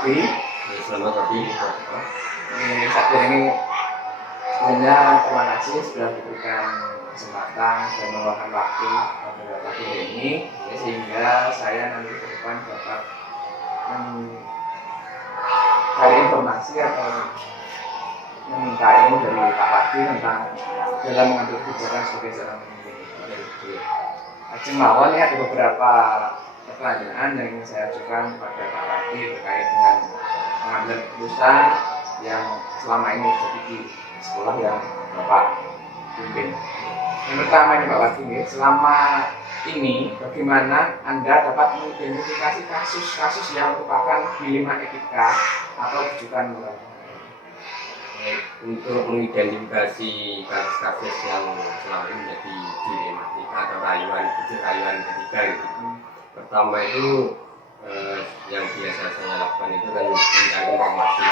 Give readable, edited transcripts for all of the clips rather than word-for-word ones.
pagi. Selamat pagi. Ini sebelumnya terima kasih sudah diberikan kesempatan dan meluangkan waktu pada pagi ini, sehingga saya nanti ke depan dapat mencari informasi atau meminta ilmu dari Pak Wadi tentang dalam mengambil kebijakan sebagai seorang pemimpin. Ajeng mawon ada beberapa pertanyaan yang ingin saya ajukan kepada Pak Wadi terkait dengan mengambil keputusan yang selama ini terjadi di sekolah yang Bapak pimpin. Yang pertama ini Pak Wadi, selama ini bagaimana Anda dapat mengidentifikasi kasus-kasus yang merupakan dilema etika atau rujukan moral? Untuk mengidentifikasi kasus-kasus yang selama ini menjadi dilematika atau rayuan etika itu, pertama itu yang biasa saya lakukan itu kan mencari informasi.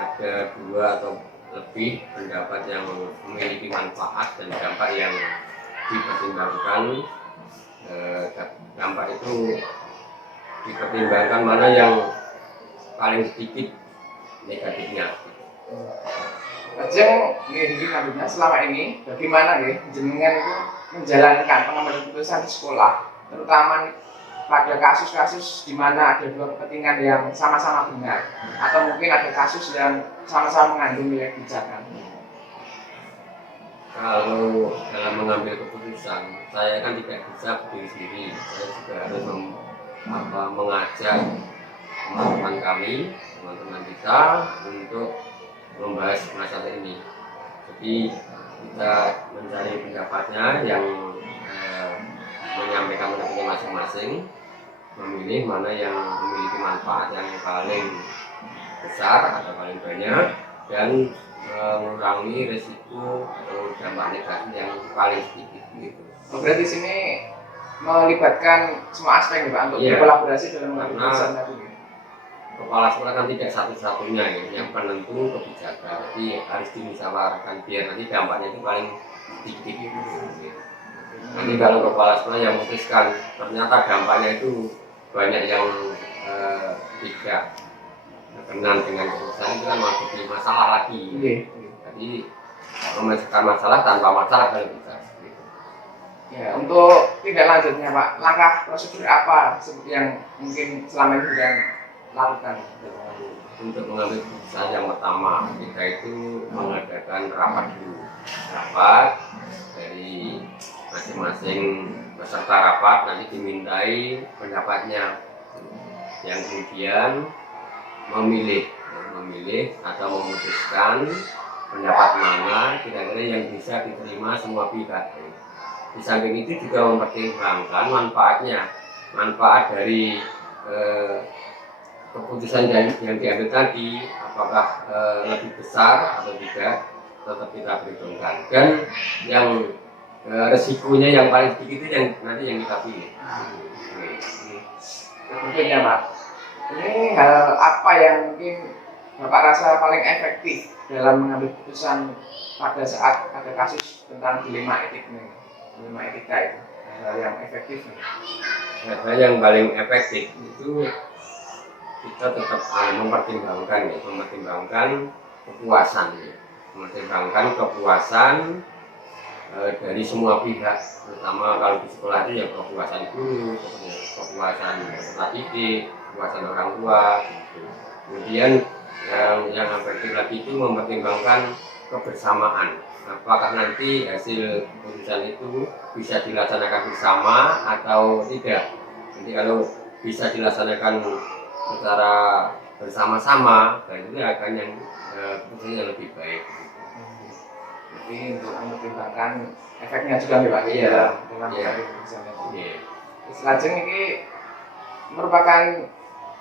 Ada dua atau lebih pendapat yang memiliki manfaat dan dampak yang dipertimbangkan. Dampak itu dipertimbangkan mana yang paling sedikit negatifnya. Ajeng ngambilnya selama ini bagaimana jenengan itu menjalankan pengambilan keputusan di sekolah, terutama pada kasus-kasus di mana ada dua kepentingan yang sama-sama benar, atau mungkin ada kasus yang sama-sama mengandung nilai kebijakan. Kalau dalam mengambil keputusan, saya kan tidak bisa berdiri sendiri. Saya juga harus mengajak teman-teman kami, teman-teman kita untuk membahas masalah ini. Jadi kita mencari pendapatnya yang menyampaikan pendapatnya masing-masing, memilih mana yang memiliki manfaat yang paling besar atau paling banyak, dan mengurangi risiko atau dampak negatif yang paling sedikit gitu. Berarti sini melibatkan semua aspek Pak untuk berkolaborasi dalam mengambil keputusan tadi. Kepala sekolah kan tidak satu-satunya yang penentu kebijakan, jadi harus dimusyawarahkan biar nanti dampaknya itu paling sedikit gitu. Nanti kalau kepala sekolah yang memutuskan ternyata dampaknya itu banyak yang tidak berkenan dengan keputusan, itu kan menjadi masalah lagi. Jadi memecahkan masalah tanpa masalah kalau bisa. Ya, untuk tidak lanjutnya Pak, langkah prosedur apa yang mungkin selama ini sudah lakukan? Untuk mengambil keputusan yang pertama, kita itu mengadakan rapat dulu. Rapat dari masing-masing peserta rapat nanti dimintai pendapatnya, yang kemudian memilih atau memutuskan pendapat mana kira-kira yang bisa diterima semua pihak. Di samping itu juga mempertimbangkan manfaat dari keputusan yang diambil tadi, apakah lebih besar atau tidak, tetap kita perhitungkan. Dan yang resikonya yang paling sedikit itu yang nanti yang kita pilih. Mungkin ya Pak, ini hal apa yang mungkin Bapak rasa paling efektif dalam mengambil keputusan pada saat ada kasus tentang dilema etika itu, hal yang efektif nih? Hal yang paling efektif itu kita tetap mempertimbangkan kepuasan dari semua pihak, terutama kalau di sekolah itu ya kepuasan guru, kepuasan peserta didik, kepuasan orang tua gitu. Kemudian yang efektif lagi itu mempertimbangkan kebersamaan, apakah nanti hasil keputusan itu bisa dilaksanakan bersama atau tidak. Nanti kalau bisa dilaksanakan secara bersama-sama, dan itu akan yang keputusannya lebih baik. Jadi untuk mempertimbangkan efeknya juga Pak dalam mengambil keputusan tadi. Selanjutnya ini merupakan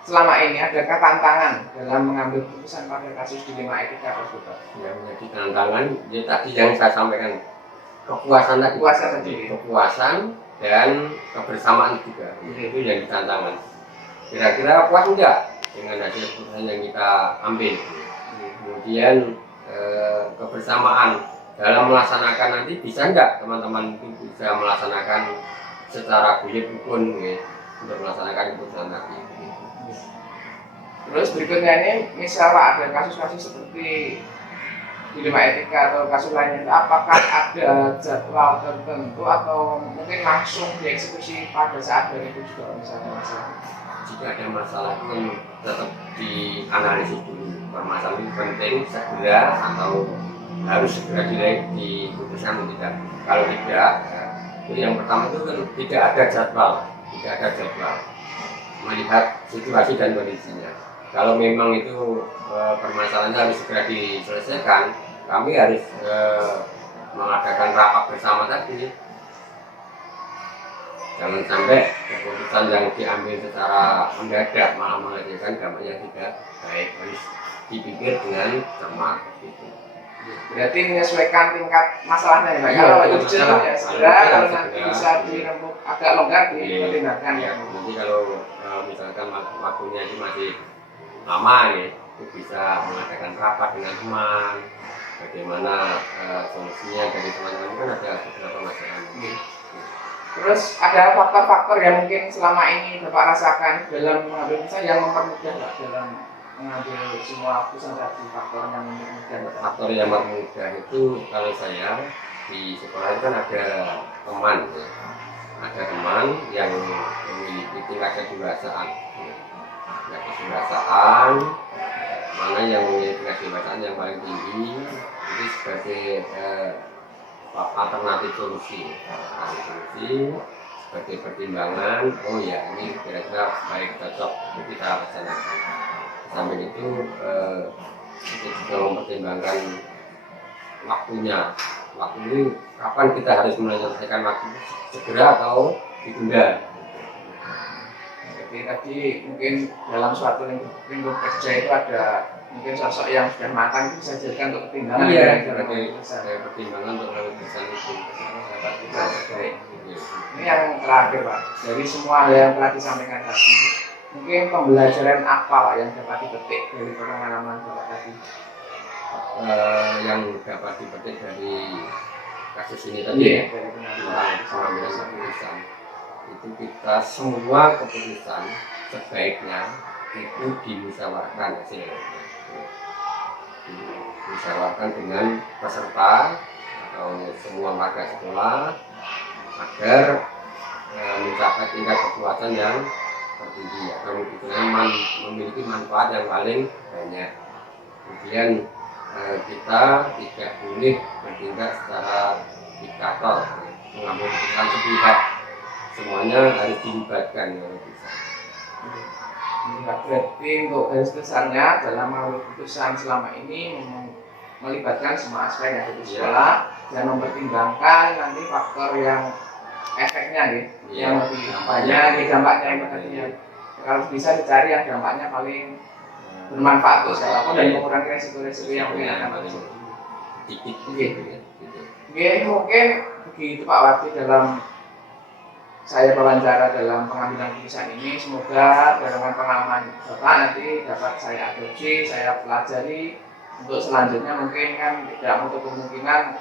selama ini adakah tantangan dalam mengambil keputusan pada kasus dilema etika tersebut? Yang menjadi tantangan ya tadi yang saya sampaikan, kepuasan dan kebersamaan juga. Itu yang tantangan. Kira-kira puas enggak dengan hasil keputusan yang kita ambil? Kemudian kebersamaan dalam melaksanakan nanti bisa enggak teman-teman itu bisa melaksanakan secara guyub rukun, untuk melaksanakan keputusan tadi. Terus berikutnya ini, misal Pak, ada kasus-kasus seperti dilema etika atau kasus lainnya, apakah ada jadwal tertentu atau mungkin langsung dieksekusi pada saat dari itu juga misalnya masalah? Jika ada masalah itu tetap dianalisis dulu, permasalahan itu penting segera atau harus segera diputuskan atau tidak. Kalau tidak, itu yang pertama itu kan tidak ada jadwal, melihat situasi dan kondisinya. Kalau memang itu permasalahannya harus segera diselesaikan, kami harus mengadakan rapat bersama tadi. Jangan sampai keputusan yang diambil secara mendadak malah menghasilkan dampak yang tidak baik, harus dipikir dengan cermat gitu. Berarti menyesuaikan tingkat masalahnya ya Pak. Iya, Kalau tingkat kecil masalah. ya segera, Kalau kalau kecil nanti segera. bisa dirembuk agak longgar dipertimbangkan ya. Nanti kalau misalkan waktunya itu masih lama nih, itu bisa mengadakan rapat dengan teman, bagaimana solusinya dari teman-teman kan ada beberapa masalah. Terus ada faktor-faktor yang mungkin selama ini Bapak rasakan dalam mengambil keputusan yang mempermudah Pak dalam mengambil semua keputusan tadi, faktor yang mempermudah. Faktor yang mempermudah itu kalau saya di sekolah itu kan ada teman ya. Ada teman yang memiliki tingkat kedewasaan, mana yang memiliki tingkat kedewasaan yang paling tinggi itu sebagai alternatif solusi sebagai pertimbangan. Oh ya, ini kira-kira baik, cocok untuk kita laksanakan. Sambil itu kita juga mempertimbangkan waktunya. Waktu ini kapan kita harus menyelesaikan waktu, segera atau ditunda. Jadi tadi mungkin dalam suatu lingkup kerja itu ada mungkin sosok yang sudah matang itu bisa jadikan untuk pertimbangan. Iya, dalam sebagai keputusan. pertimbangan untuk keputusan itu. Baik. Ini yang terakhir Pak, dari semua hal yang telah disampaikan tadi, mungkin pembelajaran apa Pak yang dapat dipetik dari pengalaman Bapak tadi? Yang dapat dipetik dari kasus ini tadi ya, dari tentang pengambilan keputusan itu, kita semua keputusan sebaiknya itu dimusyawarahkan hasilnya, dimusyawarahkan dengan peserta atau semua warga sekolah agar mencapai tingkat kepuasan yang tertinggi atau memiliki manfaat yang paling banyak. Kemudian kita tidak boleh bertindak secara diktator, mengambil keputusan sepihak, semuanya harus dilibatkan oleh kita. Berarti untuk garis besarnya dalam mengambil keputusan selama ini melibatkan semua aspek yang ada di sekolah dan mempertimbangkan nanti faktor yang efeknya gitu, yang lebih banyak dampaknya yang tadinya. Kalau bisa dicari yang dampaknya paling bermanfaat untuk siapapun dan mengurangi resiko-resiko yang mungkin akan terjadi. Mungkin begitu Pak Wardi dalam saya wawancara dalam pengambilan keputusan ini. Semoga dengan pengalaman Bapak nanti dapat saya adopsi, saya pelajari untuk selanjutnya. Mungkin kan tidak menutup kemungkinan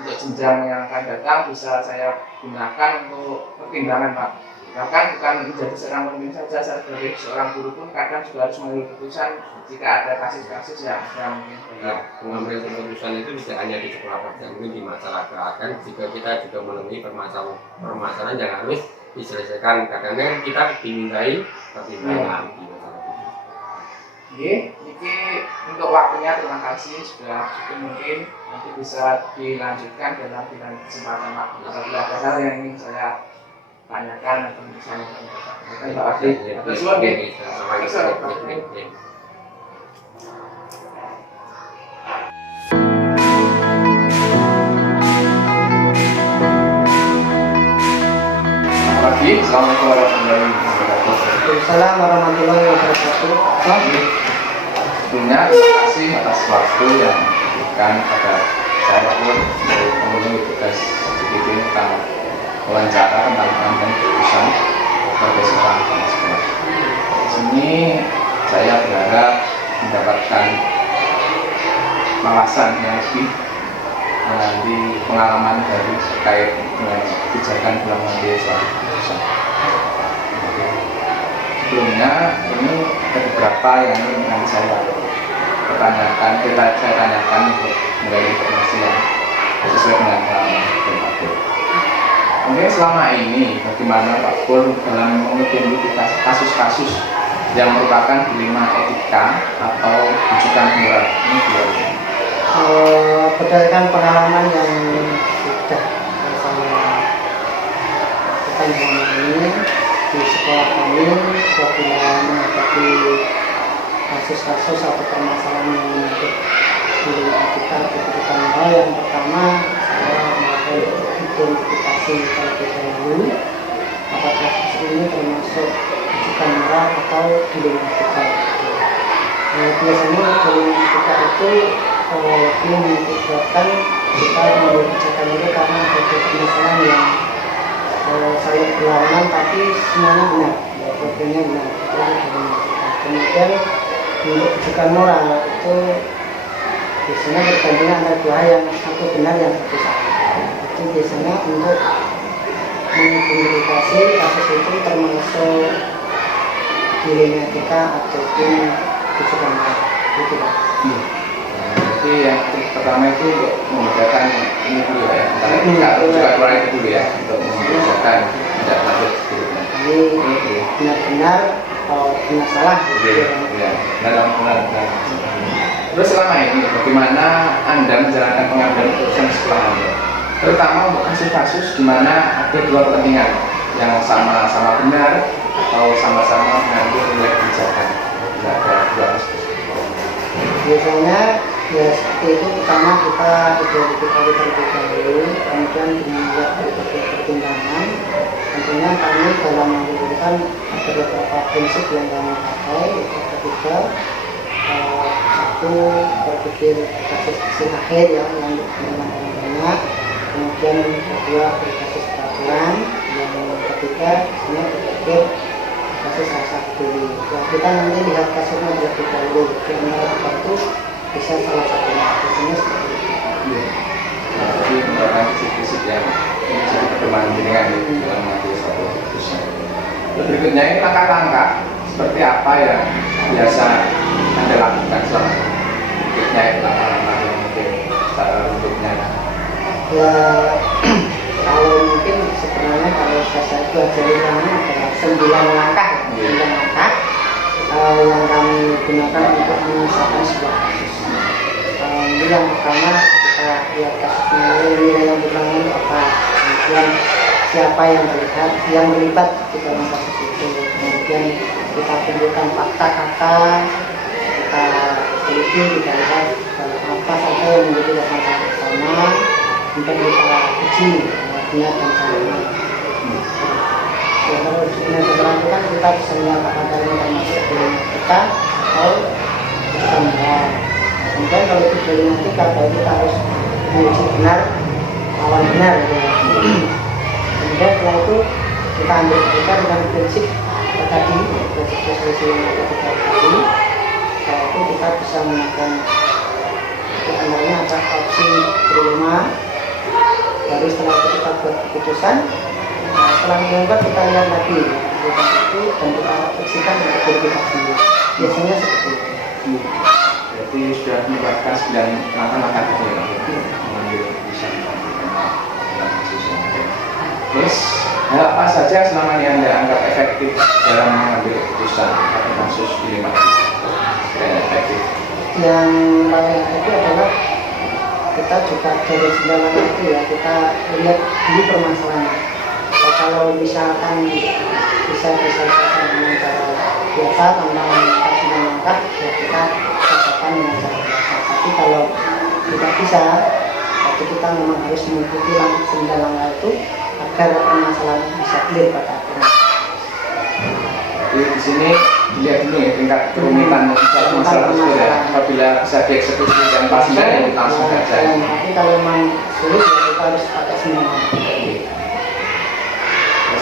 untuk jenjang yang akan datang bisa saya gunakan untuk pertimbangan Pak. Bahkan bukan menjadi seorang pemimpin saja, sebagai seorang guru pun kadang juga harus mengambil keputusan jika ada kasus-kasus yang mungkin mengambil keputusan itu tidak hanya di sekolah saja, mungkin di masyarakat. Dan jika kita juga menemui permasalahan yang harus diselesaikan, kadang-kadang kita dimintai pertimbangan di masyarakat. Ini untuk waktunya terima kasih, sudah cukup, mungkin nanti bisa dilanjutkan dalam kesempatan waktu. Apabila ada hal yang ingin saya tanyakan atau misalnya terima kasih. Atas Assalamualaikum warahmatullahi wabarakatuh. Waalaikumsalam warahmatullahi wabarakatuh. Sebelumnya terima kasih atas waktu yang diberikan pada saya pun untuk memenuhi tugas CPP tentang wawancara tentang pengambilan keputusan sebagai seorang kepala sekolah. Di sini saya berharap mendapatkan wawasan yang lebih mengenai pengalaman dari terkait dengan kebijakan dalam mengambil suatu keputusan. sebelumnya ini ada beberapa yang ingin nanti saya pertanyakan, saya tanyakan untuk menggali informasi yang sesuai dengan pengalaman Pak Pur. Mungkin selama ini bagaimana Pak Pur dalam mengidentifikasi kasus-kasus yang merupakan dilema etika atau rujukan moral ini gimana? Berdasarkan pengalaman yang sudah saya lakukan selama ini di sekolah kami, apabila menghadapi kasus-kasus atau permasalahan yang menyangkut dilema etika atau rujukan moral, yang pertama saya melakukan identifikasi terlebih dahulu apakah kasus ini termasuk rujukan moral atau dilema etika. Biasanya dilema etika itu lebih mengakibatkan kita mengambil kebijakan itu karena ada permasalahan yang saling berlawanan tapi semuanya benar, problemnya benar. Kemudian untuk rujukan moral itu biasanya bergantian antara dua hal, yang satu benar yang satu salah. Itu biasanya untuk mengidentifikasi kasus itu termasuk dilema etika ataupun rujukan moral. Itu Pak. Jadi yang pertama itu untuk membedakan ini dulu ya, antara etika atau rujukan moral itu dulu ya, untuk membedakan tidak lanjut sebelumnya. Ini benar-benar atau benar salah. Ya, dalam benar. Terus selama ini bagaimana Anda menjalankan pengambilan keputusan setelah Anda? Terutama untuk kasus-kasus di mana ada dua kepentingan yang sama-sama benar atau sama-sama mengambil nilai kebijakan. Tidak ada dua kasus. Biasanya ya seperti itu, pertama kita identifikasi terlebih dahulu, kemudian melihat berbagai pertimbangan. Tentunya kami dalam menentukan ada beberapa prinsip yang kami pakai. Ketiga, satu berpikir kasus akhir yang banyak. Kemudian kedua berbasis peraturan. Yang ketiga sebenarnya berpikir kasus rasa dulu. Ya, kita nanti lihat kasusnya terlebih dahulu. Karena itu bisa salah satunya. Biasanya seperti itu. Jadi merupakan prinsip yang menjadi pedoman dengan dalam mengambil suatu keputusan. Berikutnya ini langkah-langkah seperti apa yang biasa Anda lakukan selama berikutnya itu langkah-langkah yang mungkin secara untuknya. Ya kalau mungkin sebenarnya kalau saya pelajari kami ada 9 langkah, 9 langkah yang kami gunakan untuk menyelesaikan sebuah kasus. Ini yang pertama, kita lihat kasusnya, nilai yang berlangsung apa, kemudian siapa yang terlibat di dalam kasus itu, kemudian kita kumpulkan fakta-fakta, kita teliti, kita lihat apa saja yang menjadi dasar bersama, kemudian kita uji benar dan salahnya. Ya, kalau setelah itu kan kita bisa menyatakan dari termasuk dilema etika atau rujukan moral. Kemudian kalau itu dilema etika, berarti kita harus menguji benar lawan benar. Kemudian setelah itu kita ambil etika dengan prinsip tadi, prinsip solusi etika tadi. Setelah itu kita bisa menggunakan antaranya ada opsi dilema. Baru setelah itu kita buat keputusan. Setelah membuat kita lihat lagi keputusan itu dan kita refleksikan untuk verifikasi. Biasanya seperti itu. Berarti sudah menerapkan 9 langkah-langkah itu ya, mengambil keputusan dalam kasus yang ada. Terus hal apa saja selama ini Anda anggap efektif dalam mengambil keputusan pada kasus dilema dan efektif? Yang paling efektif adalah kita juga dari 9 langkah itu ya, kita lihat dulu permasalahannya. Kalau misalkan bisa diselesaikan dengan cara biasa tanpa menggunakan 9 langkah, ya kita selesaikan dengan cara biasa. Tapi kalau tidak bisa, berarti kita memang harus mengikuti 9 langkah itu agar permasalahan bisa clear pada akhirnya. Jadi di sini dilihat dulu ya tingkat kerumitan suatu masalah tersebut ya. Apabila bisa dieksekusi dan pas ya langsung saja. Tapi kalau memang sulit ya kita harus pakai semua.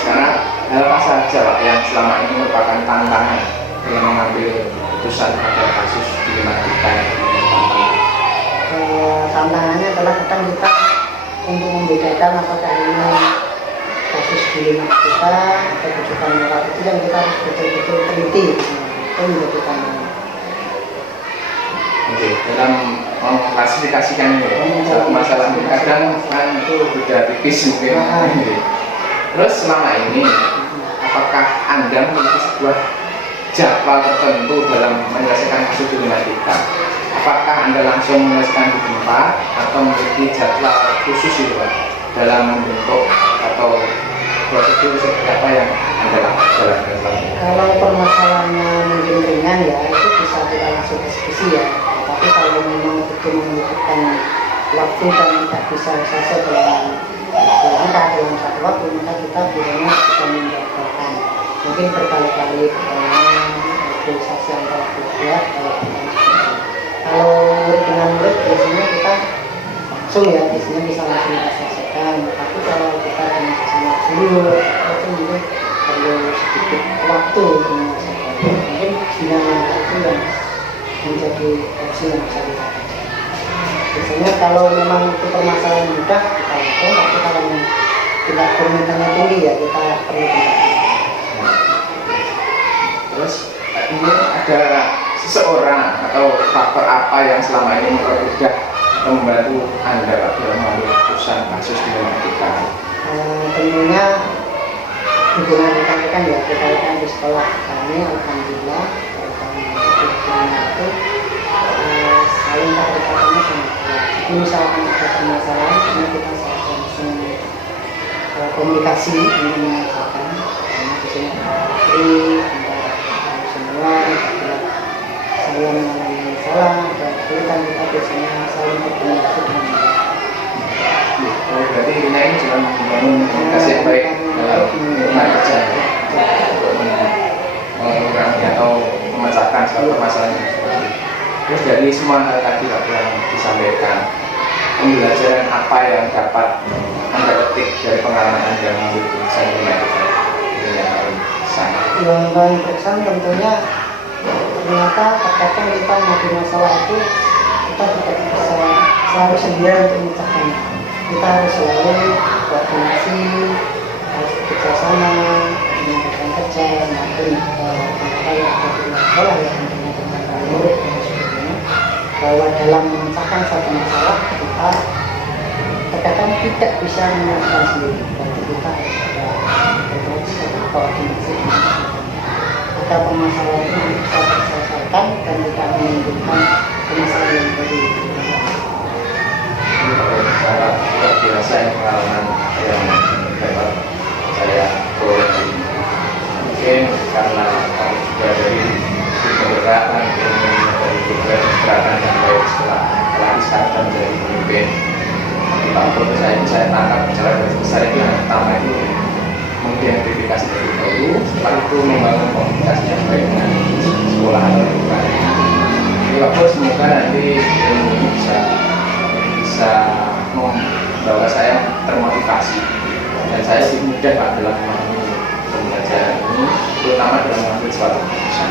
Sekarang hal apa saja Pak yang selama ini merupakan tantangan dalam mengambil keputusan pada kasus dilema etika ini? Tantangannya adalah kadang kita untuk membedakan apakah ini kasus kasus dilema kita atau rujukan moral itu yang kita harus betul-betul teliti, itu menjadi tantangan. Oke, dalam mengklasifikasikan ini satu masalah ini kadang kan itu beda tipis mungkin. Terus selama ini apakah Anda memiliki sebuah jadwal tertentu dalam menyelesaikan kasus dilematika? Apakah Anda langsung menyelesaikan di tempat atau memiliki jadwal khusus itu Pak dalam membentuk atau prosedur seperti apa yang Anda jalankan selama ini? Kalau permasalahannya mungkin ringan ya itu bisa kita langsung diskusi ya. Tapi kalau memang itu membutuhkan waktu dan tidak bisa selesai dalam langkah dalam satu waktu, maka kita biasanya bisa menjadwalkan. Mungkin berkali-kali pertemuan, organisasi antar pihak. Kalau murid dengan murid biasanya kita langsung ya, biasanya bisa langsung kita selesaikan. Tapi kalau kita dengan sesama guru, itu mungkin perlu sedikit waktu menyelesaikan. Mungkin bilangan waktu yang menjadi opsi yang bisa kita pakai. Biasanya kalau memang itu permasalahan mudah kita lakukan, tapi kalau tidak permintaannya tinggi ya kita perlu tempat. Terus ini ada seseorang atau faktor apa yang selama ini mempermudah atau membantu Anda Pak dalam mengambil keputusan kasus dilematika? Tentunya hubungan rekan-rekan ya, rekan-rekan di sekolah kami alhamdulillah itu saling keterikatan sangat kuat. Jadi misalkan ada permasalahan, karena kita langsung komunikasi untuk menyelesaikan. Karena di sini semua saya mengalami masalah dan kesulitan, kita biasanya saling berkomunikasi dengan baik. Oh, berarti ini juga membangun komunikasi yang baik dalam lingkungan kerja untuk mengurangi atau memecahkan suatu permasalahan yang seperti ini. Terus dari semua hal tadi yang disampaikan, pembelajaran apa yang dapat Anda petik dari pengalaman Anda mengambil keputusan dilematika ini yang paling sangat? Yang paling berkesan tentunya ternyata terkadang kita menghadapi masalah itu kita tidak bisa selalu sendirian untuk memecahkannya. Kita harus selalu koordinasi, harus bekerjasama dengan rekan kerja maupun teman-teman yang ada di sekolah ya, tentunya teman-teman murid dan sebagainya. Bahwa dalam memecahkan suatu masalah kita terkadang tidak bisa menyelesaikan sendiri, berarti kita harus ada koordinasi agar permasalahan itu bisa terselesaikan dan tidak menimbulkan permasalahan yang baru. Ini sangat luar biasa yang pengalaman yang dapat saya peroleh ini. Mungkin karena kamu juga dari keberatan ilmu dari keberatan yang baik setelah lagi sekarang menjadi pemimpin. Di tahun saya tangkap bicara dari besar itu yang pertama itu mengidentifikasi terlebih dahulu, setelah itu membangun komunikasi yang baik dengan sekolah atau lingkungan. Jadi aku semoga nanti ilmu ini bisa membawa saya termotivasi dan saya sih mudah Pak dalam memahami pembelajaran ini, terutama dalam mengambil suatu keputusan.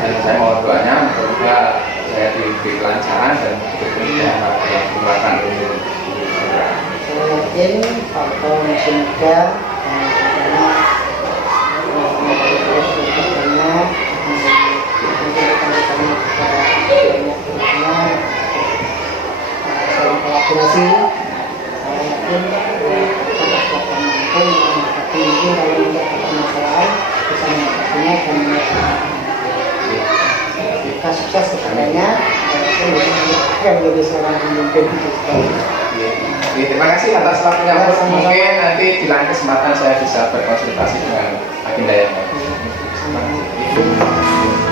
Dan saya mohon doanya semoga saya diberi kelancaran dan betul-betul dapat menggunakan ilmu ini. Saya yakin faktor masih muda kolaborasi, saya yakin akan mampu menghadapi mungkin kalau menjadi permasalahan bisa mengatasinya dan menyelesaikan. Kita sukses kepadanya, yang menjadi seorang pemimpin di sekolah. Terima kasih atas waktunya. Mungkin nanti di lain kesempatan saya bisa berkonsultasi dengan agenda yang lain. Terima kasih.